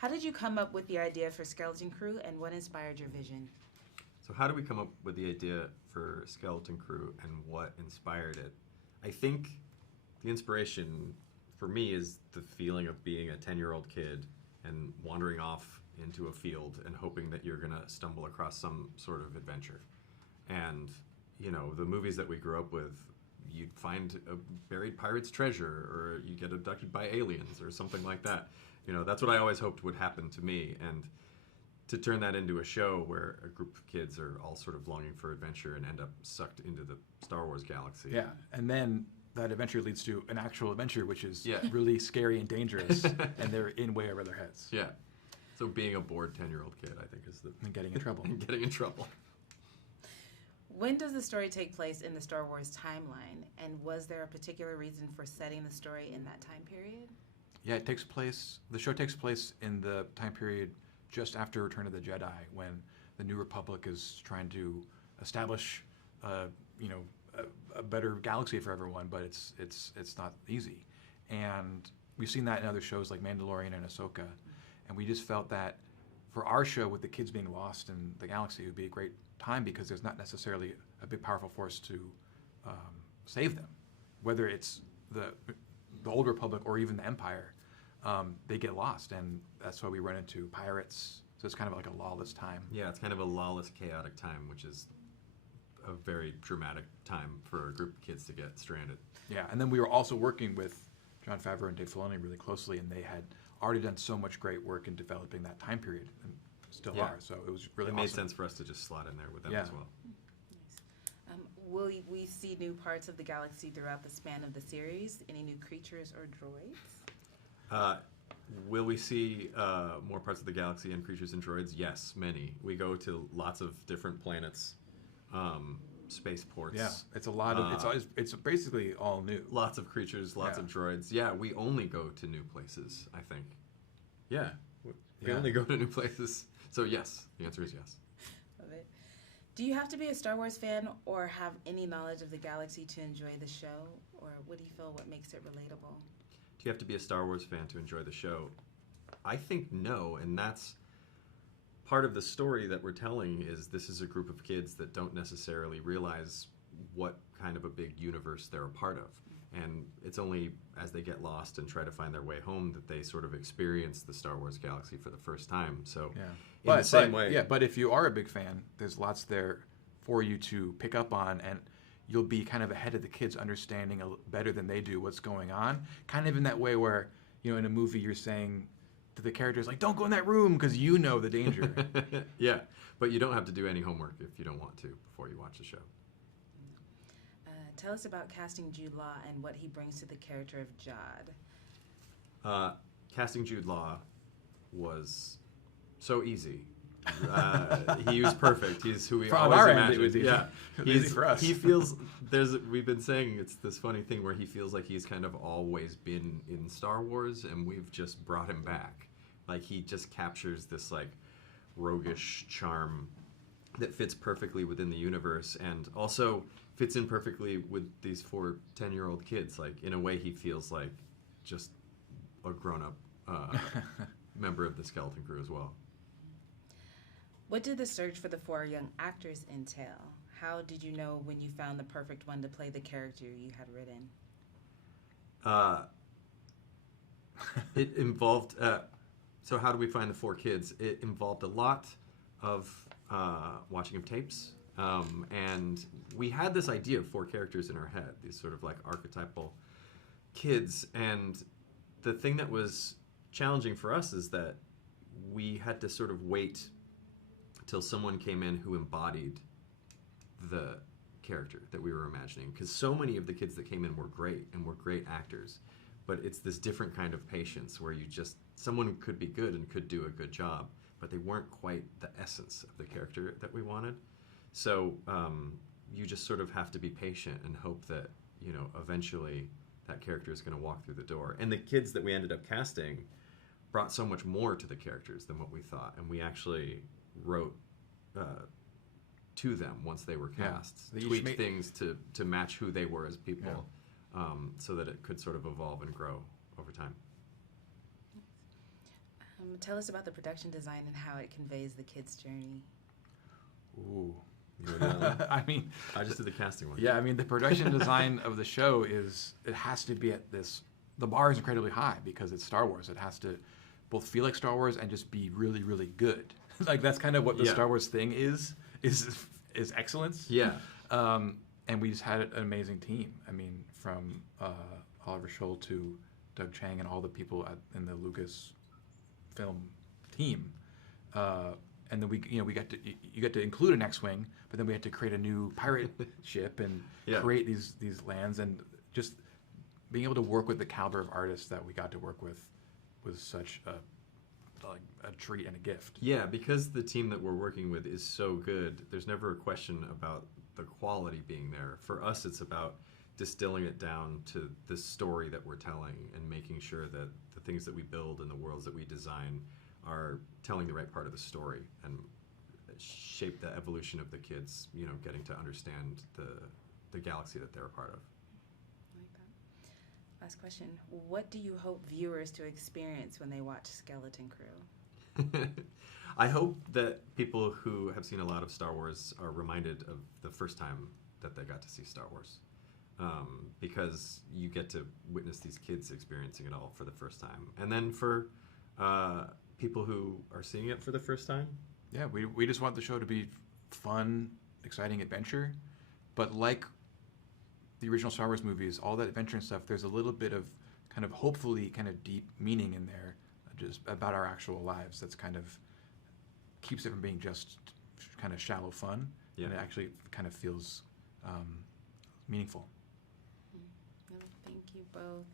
How did you come up with the idea for Skeleton Crew, and what inspired your vision? So how did we come up with the idea for Skeleton Crew and what inspired it? I think the inspiration for me is the feeling of being a 10-year-old kid and wandering off into a field and hoping that you're going to stumble across some sort of adventure. And, you know, the movies that we grew up with, you'd find a buried pirate's treasure, or you get abducted by aliens or something like that. You know, that's what I always hoped would happen to me. And to turn that into a show where a group of kids are all sort of longing for adventure and end up sucked into the Star Wars galaxy. Yeah, and then that adventure leads to an actual adventure, which is Yeah. really scary and dangerous, and they're in way over their heads. Yeah. So being a bored 10-year-old kid, I think, is the... And getting in trouble. and getting in trouble. When does the story take place in the Star Wars timeline, and was there a particular reason for setting the story in that time period? Yeah, the show takes place in the time period just after Return of the Jedi, when the New Republic is trying to establish, a better galaxy for everyone, but it's not easy. And we've seen that in other shows like Mandalorian and Ahsoka, and we just felt that for our show, with the kids being lost in the galaxy, it would be a great time because there's not necessarily a big powerful force to save them, whether it's the Old Republic or even the Empire. They get lost, and that's why we run into pirates. So it's kind of like a lawless time. Yeah, it's kind of a lawless, chaotic time, which is a very dramatic time for a group of kids to get stranded. Yeah, and then we were also working with Jon Favreau and Dave Filoni really closely, and they had already done so much great work in developing that time period, and still Yeah. are. So it was really It awesome. made sense for us to just slot in there with them Yeah. as well. Will we see new parts of the galaxy throughout the span of the series? Any new creatures or droids? Will we see more parts of the galaxy and creatures and droids? Yes, many. We go to lots of different planets, spaceports. Yeah, it's a lot of it's basically all new. Lots of creatures, lots Yeah. of droids. Yeah, we only go to new places, I think. Yeah, we Yeah. only go to new places. So yes, the answer is yes. Love it. Do you have to be a Star Wars fan or have any knowledge of the galaxy to enjoy the show? Or what do you feel what makes it relatable? Do you have to be a Star Wars fan to enjoy the show? I think no, and that's part of the story that we're telling is this is a group of kids that don't necessarily realize what kind of a big universe they're a part of. And it's only as they get lost and try to find their way home that they sort of experience the Star Wars galaxy for the first time. So Yeah. in the same way... Yeah, but if you are a big fan, there's lots there for you to pick up on, and you'll be kind of ahead of the kids, understanding better than they do what's going on. Kind of in that way where, in a movie you're saying to the characters, like, don't go in that room because you know the danger. Yeah, but you don't have to do any homework if you don't want to before you watch the show. Tell us about casting Jude Law and what he brings to the character of Jod. Casting Jude Law was so easy. He was perfect. He's who we From always our end, imagined. it was easy. Yeah, It was easy for us. He feels we've been saying it's this funny thing where he feels like he's kind of always been in Star Wars, and we've just brought him back. Like he just captures this like roguish charm that fits perfectly within the universe, and also fits in perfectly with these 4 10-year-old kids. Like in a way, he feels like just a grown-up member of the Skeleton Crew as well. What did the search for the 4 young actors entail? How did you know when you found the perfect one to play the character you had written? It involved, so how do we find the 4 kids? It involved a lot of watching of tapes. And we had this idea of 4 characters in our head, these sort of like archetypal kids. And the thing that was challenging for us is that we had to sort of wait till someone came in who embodied the character that we were imagining. Because so many of the kids that came in were great and were great actors. But it's this different kind of patience where someone could be good and could do a good job, but they weren't quite the essence of the character that we wanted. So you just sort of have to be patient and hope that, eventually that character is going to walk through the door. And the kids that we ended up casting brought so much more to the characters than what we thought. And we actually wrote to them once they were cast, tweaked things to match who they were as people, so that it could sort of evolve and grow over time. Tell us about the production design and how it conveys the kid's journey. Ooh. You know, I mean, I just did the casting one. yeah, I mean, the production design of the show it has to be at this, the bar is incredibly high because it's Star Wars. It has to both feel like Star Wars and just be really, really good. Like, that's kind of what the Yeah. Star Wars thing is excellence. Yeah. And we just had an amazing team. I mean, from Oliver Scholl to Doug Chang and all the people in the Lucas film team. And then we got to you got to include an X-wing, but then we had to create a new pirate ship and create these lands, and just being able to work with the caliber of artists that we got to work with was such a treat and a gift. Yeah, because the team that we're working with is so good, there's never a question about the quality being there. For us, it's about distilling it down to the story that we're telling and making sure that the things that we build and the worlds that we design are telling the right part of the story and shape the evolution of the kids, getting to understand the galaxy that they're a part of. I like that. Last question. What do you hope viewers to experience when they watch Skeleton Crew? I hope that people who have seen a lot of Star Wars are reminded of the first time that they got to see Star Wars. Because you get to witness these kids experiencing it all for the first time. And then for people who are seeing it for the first time. Yeah, we just want the show to be fun, exciting adventure. But like the original Star Wars movies, all that adventure and stuff, there's a little bit of hopefully deep meaning in there, just about our actual lives. That's keeps it from being just shallow fun. Yeah. And it actually feels meaningful. Thank you both.